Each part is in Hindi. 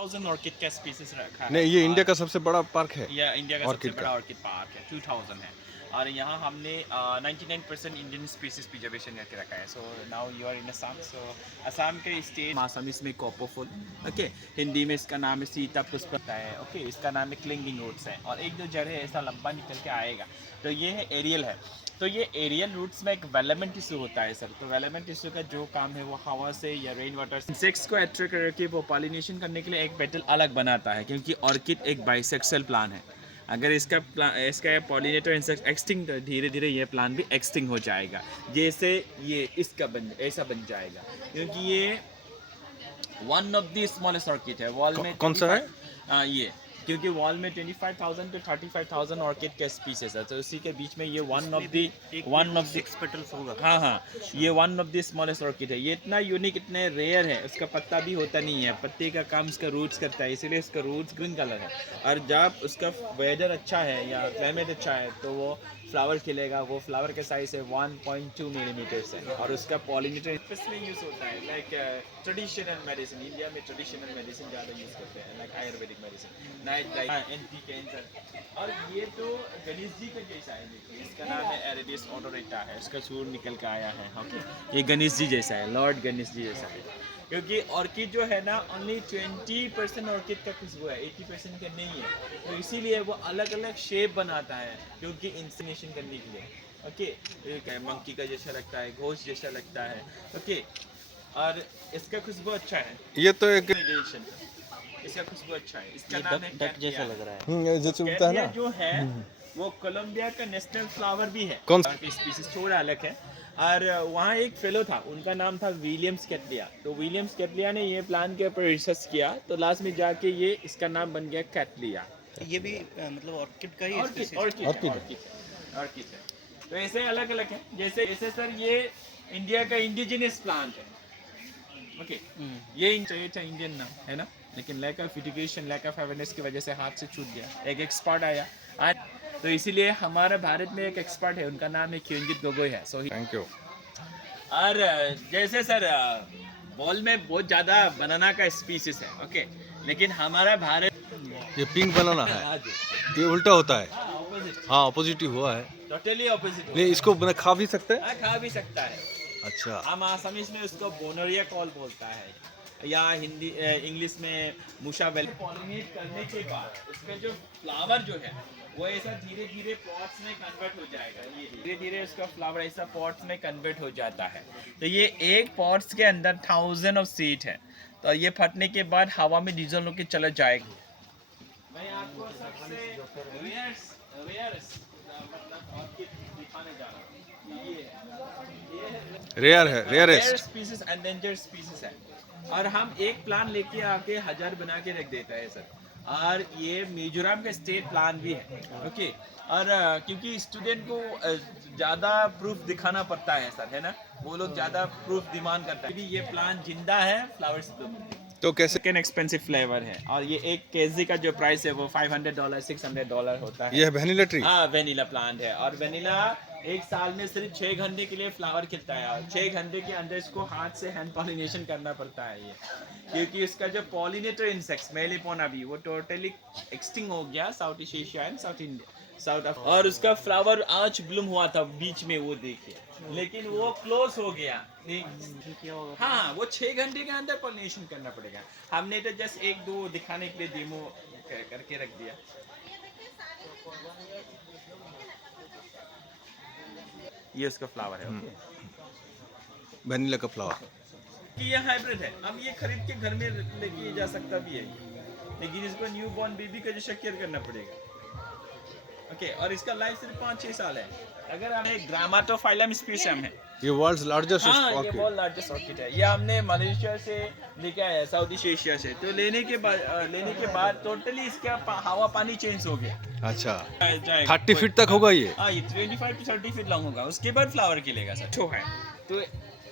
1000 ऑर्किड का स्पीसीज रखा है। नहीं, ये इंडिया का सबसे बड़ा पार्क है। या इंडिया का सबसे ऑर्किड बड़ा का। ऑर्किड पार्क है, 2000 है। और यहाँ हमने 99% इंडियन स्पीसीज प्रिजर्वेशन करके रखा है। So now you are in Assam. So Assam के स्टेट आसामीज में कोपो फूल, ओके, हिंदी में इसका नाम है सीता पुष्प है, ओके, इसका नाम है क्लिंगिंग रूट्स है। और एक दो जड़ है ऐसा लंबा निकल के आएगा, तो ये है एरियल है। तो ये एरियल रूट्स में एक वेलमेंट टिश्यू होता है सर। तो वेलमेंट टिश्यू का जो काम है वो हवा से या रेन वाटर से इंसेक्ट्स को अट्रैक्ट करके वो पॉलिनेशन करने के लिए एक पेटल अलग बनाता है, क्योंकि ऑर्किड एक बाइसेक्सुअल प्लांट है। अगर इसका पॉलिनेटर इंसेक्ट एक्सटिंक्ट, धीरे धीरे ये प्लांट भी एक्सटिंक्ट हो जाएगा, जैसे ये इसका ऐसा बन जाएगा, क्योंकि ये one of the smallest orchid है। वॉल में कौन सा है? ये, क्योंकि वॉल में 25,000 to 35,000 ऑर्किड के स्पीसीज है, तो उसी के बीच में ये वन ऑफ द 6 पेटल्स होगा। हाँ हाँ, ये one of the smallest orchid है। ये इतना यूनिक, इतने रेयर है, उसका पत्ता भी होता नहीं है, पत्ते का काम उसका रूट्स करता है, इसीलिए उसका रूट्स ग्रीन कलर है। और जब उसका वेदर अच्छा है या क्लाइमेट अच्छा है तो वो फ्लावर खिलेगा। वो फ्लावर के साइज है 1.2 मिलीमीटर्स है। और उसका पॉलिनेटर इसमें यूज़ होता है, लाइक ट्रेडिशनल मेडिसिन। इंडिया में ट्रेडिशनल मेडिसिन ज़्यादा यूज़ करते हैं, like Ayurvedic medicine, night dry, anti cancer. और ये तो गणेश जी का जैसा है, देखिए इसका नाम है एरेबिस ओडोरेटा है, इसका सूर निकल के आया है, ओके। ये गणेश जी जैसा है, लॉर्ड गणेश जी जैसा है। क्योंकि ऑर्किड जो है ना, ओनली 20% ऑर्किड का खुशबू है, 80% का नहीं है। तो इसीलिए वो अलग अलग शेप बनाता है, क्योंकि इंसिनेशन करने के लिए, ओके। मंकी का जैसा लगता है, घोष जैसा लगता है, ओके। और इसका खुशबू अच्छा है, ये तो एक इसका खुशबू अच्छा है। इसका ये नाम है डक जैसा कैटलिया। लग रहा है। जो चुभता है कैटलिया ना। जो है वो कोलंबिया का नेशनल फ्लावर भी है। कौन स्पीसीज थोड़ा अलग है। और वहाँ एक फेलो था, उनका नाम था विलियम्स कैटलिया। तो विलियम्स कैटलिया ने ये प्लांट के ऊपर रिसर्च किया, तो लास्ट में जाके ये इसका नाम बन गया कैटलिया। ये भी मतलब ऑर्किड का ही ऑर्किड species है। ऑर्किड है। तो ऐसे अलग अलग है, जैसे ऐसे सर ये इंडिया का इंडिजिनियस प्लांट है, ओके। ये चाहिए था इंडियन नाम है ना, लेकिन lack of education, lack of awareness की वजह से हाथ से छूट गया। एक एक्सपर्ट आया आज, तो इसीलिए हमारे भारत में एक एक्सपर्ट है, उनका नाम है क्योंजित गोगोई है। So thank you. और जैसे सर बॉल में बहुत ज़्यादा बनाना का स्पीसीज है, ओके, लेकिन हमारा भारत ये पिंक बनाना है, ये उल्टा होता है। हाँ, ऑपोजिट ही हुआ है। टोटली ऑपोजिट नहीं, इसको बना खा भी सकते हैं। खा भी सकता है। अच्छा। हम आसामीज में उसको बोनोरिया कॉल बोलता है, या हिंदी इंग्लिश में मुशाबेल। पॉलिनेट करने के बाद उसका जो फ्लावर जो है वो ऐसा धीरे धीरे पॉट्स में कन्वर्ट हो जाएगा। ये धीरे धीरे उसका फ्लावर ऐसा पॉट्स में कन्वर्ट हो जाता है। तो ये एक पॉट्स के अंदर 1000 ऑफ सीड है, तो ये फटने के बाद हवा में डीजल होकर चला जाएगा। मैं आपको सबसे मतलब ऑर्किड दिखाने जा रहा हूँ। ये रेयर है, रेयरेस्ट। स्पीसीज, एंडेंजर्ड स्पीसीज है। और हम एक प्लान लेके आके 1000 बना के रख देता है सर। और ये मिजोरम का स्टेट प्लान भी है, ओके। और क्योंकि स्टूडेंट को ज़्यादा प्रूफ दिखाना पड़ता है सर, है ना, वो लोग ज़्यादा प्रूफ डिमांड करता है। ये प्लान जिंदा है, फ्लावर्स तो कैसे? सेकेंड एक्सपेंसिव फ्लेवर है। और ये एक केजी का जो प्राइस है वो $500 $600 होता है। ये है वेनिला ट्री। हाँ, वेनिला प्लांट है। और वेनिला एक साल में सिर्फ 6 घंटे के लिए फ्लावर खिलता है, और 6 घंटे के अंदर इसको हाथ से हैंड पॉलिनेशन करना पड़ता है ये, क्योंकि इसका जो पॉलिनेटर इंसेक्ट्स मेलिपोना भी वो टोटली एक्सटिंग हो गया south east Asia and south India, south Africa. और उसका फ्लावर आज ब्लूम हुआ था बीच में, वो देखिए, लेकिन वो क्लोज हो गया। हाँ, वो 6 घंटे के अंदर पॉलिनेशन करना पड़ेगा। हमने तो जस्ट एक दो दिखाने के लिए डेमो करके रख दिया। ये उसका फ्लावर है, ओके। वेनिला का फ्लावर। कि ये हाइब्रिड है, अब ये खरीद के घर में लेके जा सकता भी है, लेकिन इसको न्यू बॉर्न बेबी का जैसा केयर करना पड़ेगा, ओके। और इसका लाइफ सिर्फ 5-6 साल है। अगर हमें ग्रामाटोफाइलम स्पीसीज है, ये वर्ल्ड्स लार्जेस्ट हाँ, ये ऑर्किड। बहुत लार्जेस्ट ऑर्किड है। ये हमने मलेशिया से लेके आया है, साउथ ईस्ट एशिया से। तो लेने के बाद टोटली इसका हवा पानी चेंज हो गया। अच्छा, जाएगा 30 फीट तक होगा ये। हाँ, ये 25 to 30 फीट लॉन्ग होगा। उसके बाद फ्लावर खिलेगा सर। छो है तो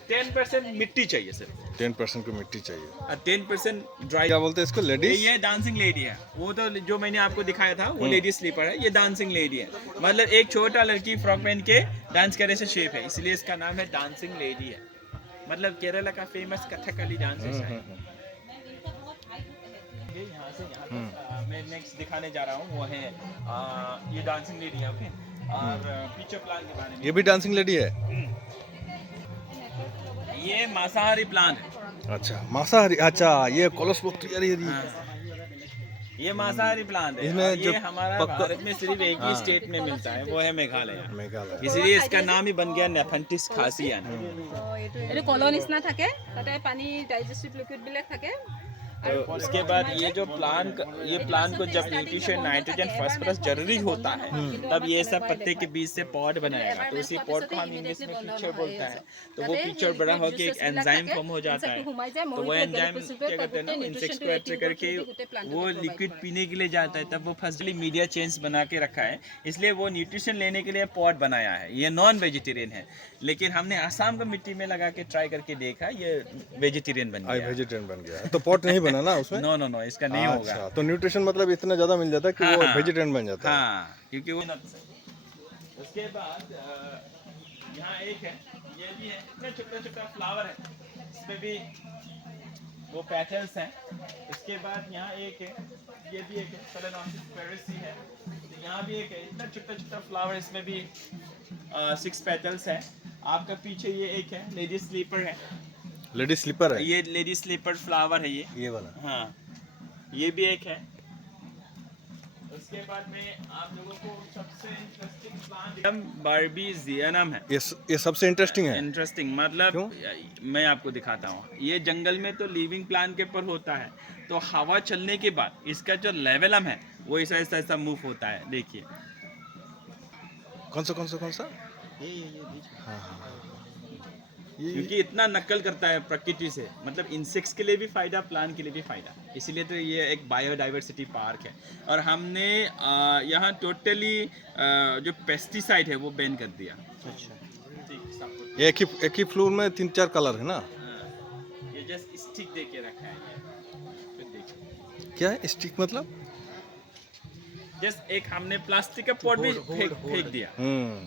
10% मिट्टी चाहिए सर, 10% को मिट्टी चाहिए। और 10% ड्राई। क्या बोलते हैं इसको? लेडीज। ये डांसिंग लेडी है। वो तो जो मैंने आपको दिखाया था वो लेडी स्लीपर है, ये डांसिंग लेडी है। मतलब एक छोटा लड़की फ्रॉक पहन के डांस करे से शेप है, इसलिए इसका नाम है डांसिंग लेडी है। मतलब केरला का फेमस कथकली डांस है। चलेंगे यहाँ से यहाँ तक। मैं नेक्स्ट दिखाने जा रहा हूँ वो है ये डांसिंग लेडी है, ओके। और फ्यूचर प्लान के बारे में, ये भी डांसिंग लेडी है। ये मांसाहारी प्लान है। अच्छा मांसाहारी, अच्छा ये कॉलस अरे ये मांसाहारी प्लांट है। इसमें और जो ये हमारा भारत में सिर्फ एक ही स्टेट में मिलता है, वो है मेघालय। मेघालय। इसलिए इसका नाम ही बन गया नेफेंटिस खासियन। এইটো কলৰ নিচিনা থাকে, তাতে পানী ডাইজেস্টিভ লিকুইড বিলাক থাকে। तो उसके बाद ये जो प्लांट को जब न्यूट्रिशन, नाइट्रोजन, फास्फोरस जरूरी होता है, तब ये सब पत्ते के बीज से पॉट बनाएगा। तो उसी पॉट को हम इंग्लिश में फीचर बोलता है। तो वो फीचर बड़ा होकर एक एंजाइम फॉर्म हो जाता है। तो वो एंजाइम क्या करते हैं ना, इंसेक्ट्स को अट्रैक्ट करके वो लिक्विड पीने के लिए जाता है। तब वो फर्स्टली मीडिया चेंज बना के रखा है, इसलिए वो न्यूट्रिशन लेने के लिए पॉट बनाया है। ये नॉन वेजिटेरियन है, लेकिन हमने आसाम को मिट्टी में लगा के ट्राई करके देखा, ये वेजिटेरियन बन गया। वेजिटेरियन बन गया तो पॉट नहीं बना ना उसमें। नो नो नो, इसका नहीं होगा। अच्छा, तो न्यूट्रिशन मतलब इतना ज्यादा मिल जाता है कि वो वेजिटेरियन बन जाता है। हाँ, क्योंकि वो उसके बाद यहाँ एक है, ये भी है, इतना छोटा छोटा फ्लावर है, इसमें भी वो पेटल्स हैं। इसके बाद यहाँ एक है, ये भी एक है, Phalaenopsis parisi है। तो यहाँ भी एक है, इतना छोटा छोटा फ्लावर, इसमें भी 6 पेटल्स है। आपका पीछे ये एक है, लेडी स्लीपर है। लेडी स्लीपर है, ये लेडी स्लीपर फ्लावर है ये वाला। हाँ, ये भी एक है। उसके बाद में आप लोगों को सबसे इंटरेस्टिंग प्लांट बार्बीजियनम है। ये सबसे इंटरेस्टिंग है। इंटरेस्टिंग मतलब मैं आपको दिखाता हूँ। ये जंगल में तो लिविंग प्लांट के ऊपर होता है, तो हवा चलने के बाद इसका जो लेवलम है वो ऐसा ऐसा ऐसा मूव होता है। देखिए कौन सा हाँ हाँ क्योंकि इतना नकल करता है प्रकृति से, मतलब इंसेक्ट्स के लिए भी फायदा, प्लांट के लिए भी फायदा। इसीलिए तो ये एक बायोडाइवर्सिटी पार्क है। और हमने यहाँ टोटली जो पेस्टिसाइड है वो बैन कर दिया। अच्छा, एक ही फ्लोर में 3-4 कलर है ना। ये जस्ट स्टिक दे के रखा है। क्या है स्टिक मतलब? जस्ट एक हमने प्लास्टिक का पॉट भी फेंक दिया।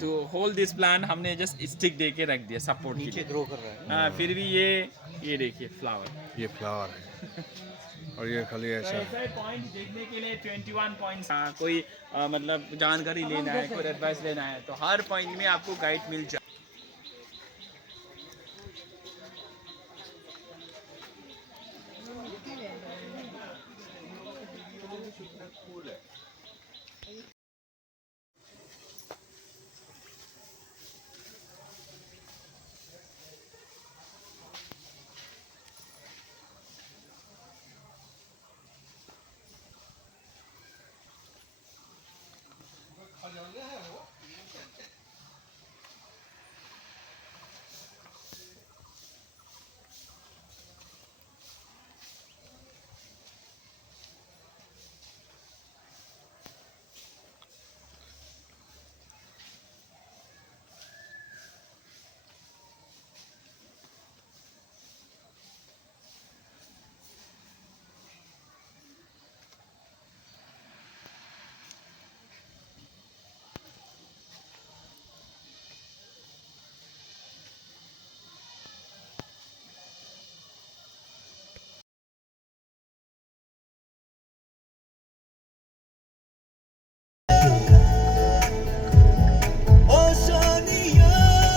तो होल्ड दिस प्लांट हमने जस्ट स्टिक दे के रख दिया सपोर्ट के लिए। ग्रो कर रहा है। हाँ, फिर भी ये देखिए फ्लावर, ये फ्लावर है और ये खाली ऐसा ऐसा पॉइंट देखने के लिए 21 पॉइंट्स। हाँ, कोई मतलब जानकारी लेना है, कोई एडवाइस लेना है, तो हर पॉइंट में आपको गाइड मिल जाए।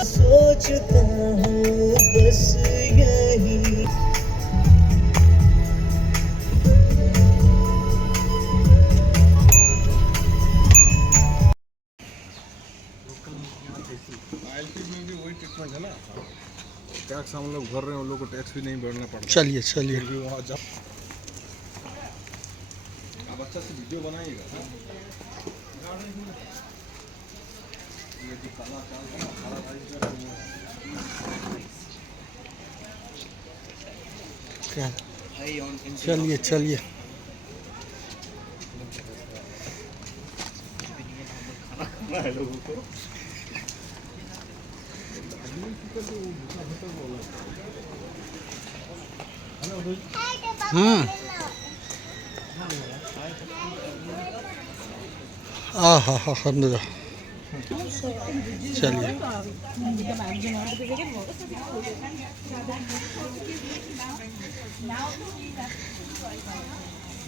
सोचता हूँ बस यही में भी वही ट्रीटमेंट है ना। टैक्स हम लोग भर रहे हैं, उन लोग को टैक्स भी नहीं भरना पड़ता। चलिए चलिए फिर भी वहाँ जाओ। आप अच्छा से वीडियो बनाइएगा। क्या चलिए चलिए हाँ हाँ हाँ चलिए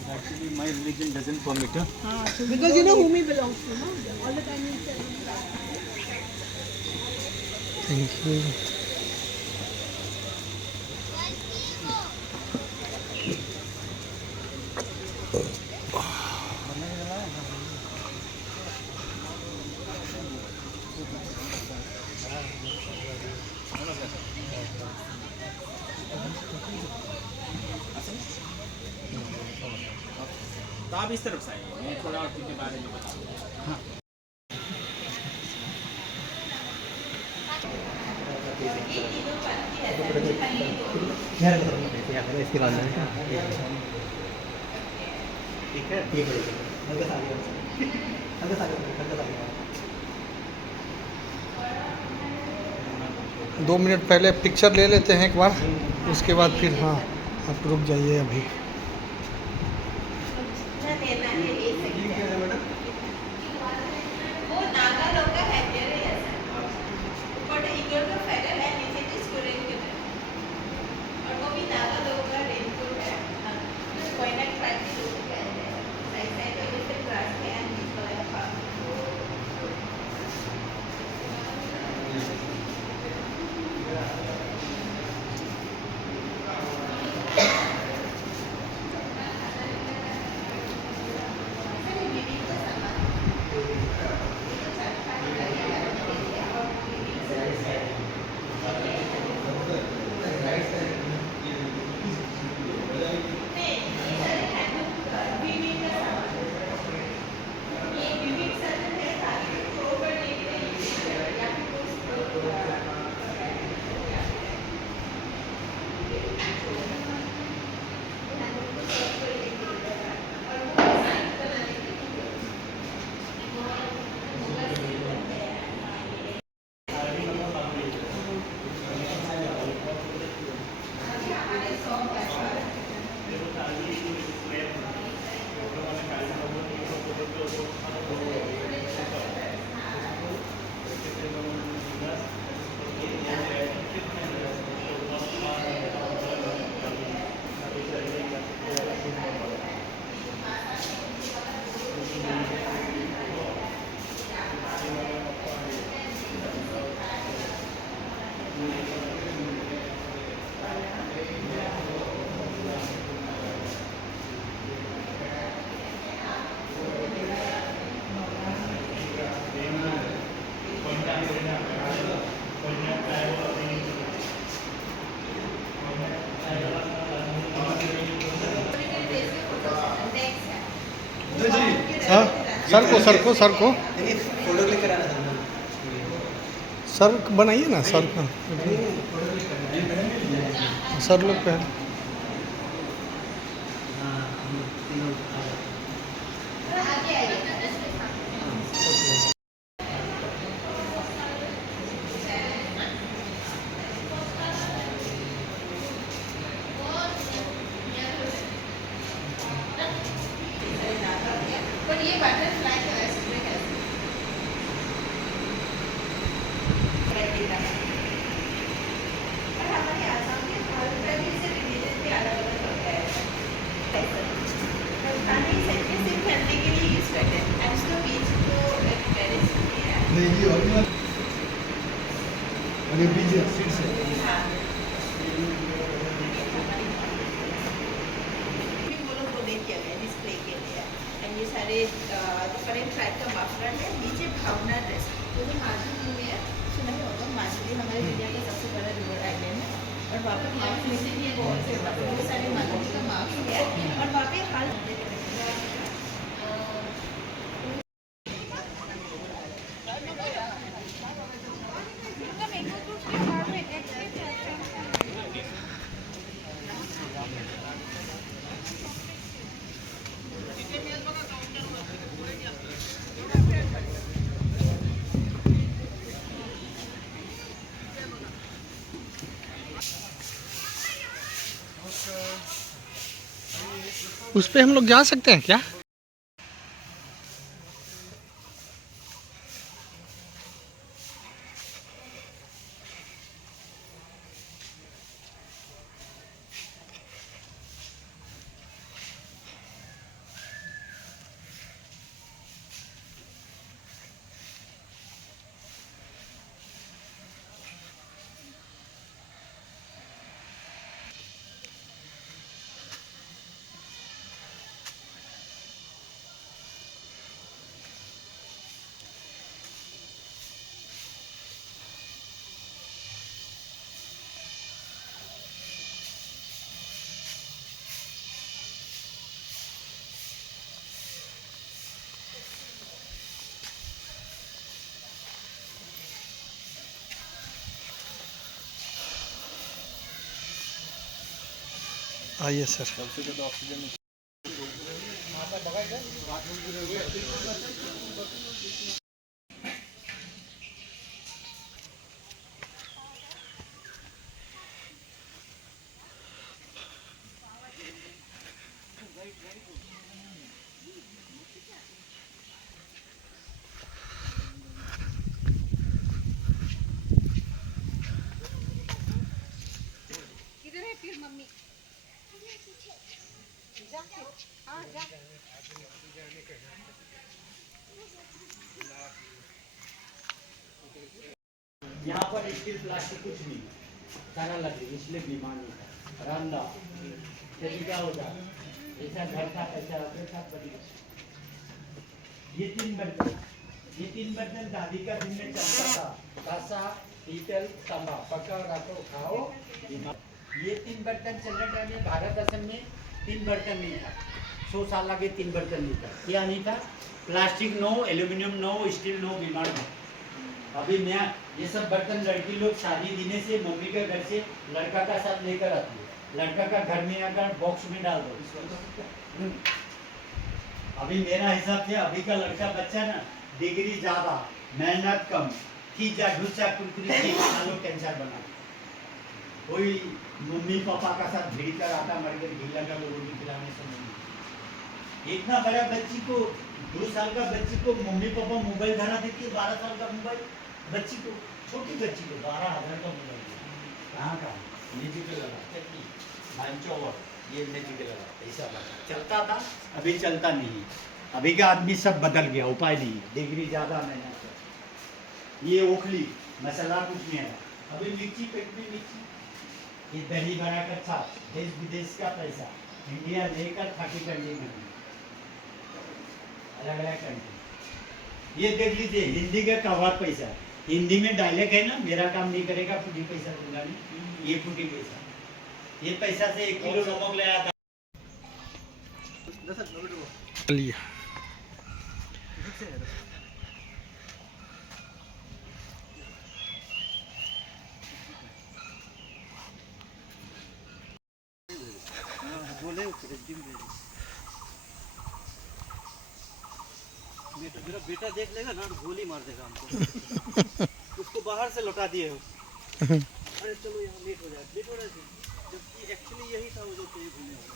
Actually, my religion doesn't permit. Because you know whom he belongs to, no? All the time he says. Thank you. तो आप इस तरफ से आइए, मैं थोड़ा और के बारे में बताऊँ। ठीक है। 2 मिनट पहले पिक्चर ले लेते हैं एक बार, उसके बाद फिर हाँ आप रुक जाइए अभी। वो नागा लोग का है क्या रे ऐसा? बट इधर तो फेडरल है, नीचे तो स्टूडेंट के है। और वो भी नागा लोग का रेनकोट है। कोई ना ट्राई की लोग पहनते हैं। साइड साइड में जैसे ग्रास में एंड बीच वाला का। हाँ सर को फोटो क्लिक कराना था। सर बनाइए ना सर का। सर लोग पहले बट ये बटरफ्लाई का ऐसे में कैसे? और हमारे आसाम के हर प्रदेश से रिलीजन भी अलग-अलग होता है। राजस्थानी सेंटर सिर्फ खेलने के लिए यूज करते हैं। एंड उसका बीच को एक टेरेस भी है। हाँ। भी वो लोग डोनेट किया गया डिस्प्ले के लिए। एंड ये सारे डिफरेंट टाइप का मफलर है। नीचे भावना ड्रेस वो भी माजुली में है। सुना ही होगा माजुली हमारे इंडिया का सबसे बड़ा रिवर आइलैंड है। और वहाँ पे मार्क्स नीचे भी बहुत सारे माजुली का मार्क्स है। और वहाँ पे हाल उस पे हम लोग जा सकते हैं क्या? आइए सर। सबसे ज़्यादा ऑक्सीजन यहाँ पर स्टील प्लास्टिक कुछ नहीं सारा लगे, इसलिए बीमार नहीं था। रामदा चलिए क्या होता ऐसा घर का पैसा अपने साथ बड़ी। ये तीन बर्तन दादी का दिन में चलता था। कासा पीतल तांबा पका रखो खाओ। ये 3 बर्तन चलने टाइम में भारत असम में 3 बर्तन नहीं था। 100 साल आगे 3 बर्तन नहीं था। क्या नहीं था? Plastic no, aluminium no, steel no, बीमार नो। अभी मैं ये सब बर्तन लड़की लोग शादी देने से मम्मी के घर से लड़का का साथ लेकर आती है। लड़का का घर में अगर बॉक्स में डाल दो। अभी मेरा हिसाब से अभी का लड़का बच्चा ना डिग्री ज्यादा मेहनत कम खींचा ढूंचा कुरकुरी आलू कैंसर बना। कोई मम्मी पापा का साथ भिड़ कर आता मर कर घी लगा लोगों को खिलाने से नहीं। इतना बड़ा बच्ची को 2 साल का बच्ची को मम्मी पापा मोबाइल धरा देती है। 12 साल का मोबाइल बच्ची को, छोटी बच्ची को 12,000 का मोबाइल कहाँ का निजी पे लगा चटनी भांचोवर ये निजी पे लगा पैसा लगा चलता था। अभी चलता नहीं। अभी का आदमी सब बदल गया। उपाय नहीं, डिग्री ज़्यादा मेहनत। ये ओखली मसाला कुछ नहीं है। अभी मिर्ची पेट में मिर्ची, ये दही बना कर छाप देश विदेश का पैसा इंडिया लेकर खाकी करने में अलग अलग कंट्री। ये देख लीजिए हिंदी का कवर पैसा, हिंदी में डायलेक्ट है ना, मेरा काम नहीं करेगा फुटी पैसा दूंगा नहीं। ये फुटी पैसा, ये पैसा से 1 किलो नमक ले आता। चलिए मेरा बेटा देख लेगा ना तो गोली मार देगा हमको। उसको बाहर से लौटा दिए हो। अरे चलो यहाँ लेट हो रहा है जबकि एक्चुअली यही था वो जो कहीं घूमने वाला।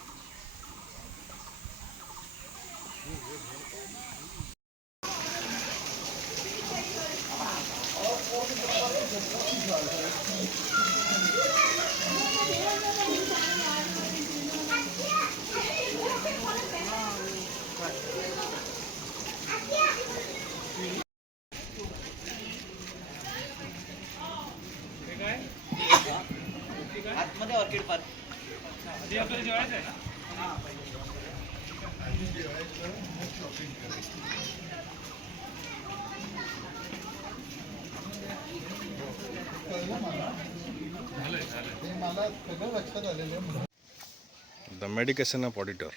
आतमध्ये orchid park the medication of auditor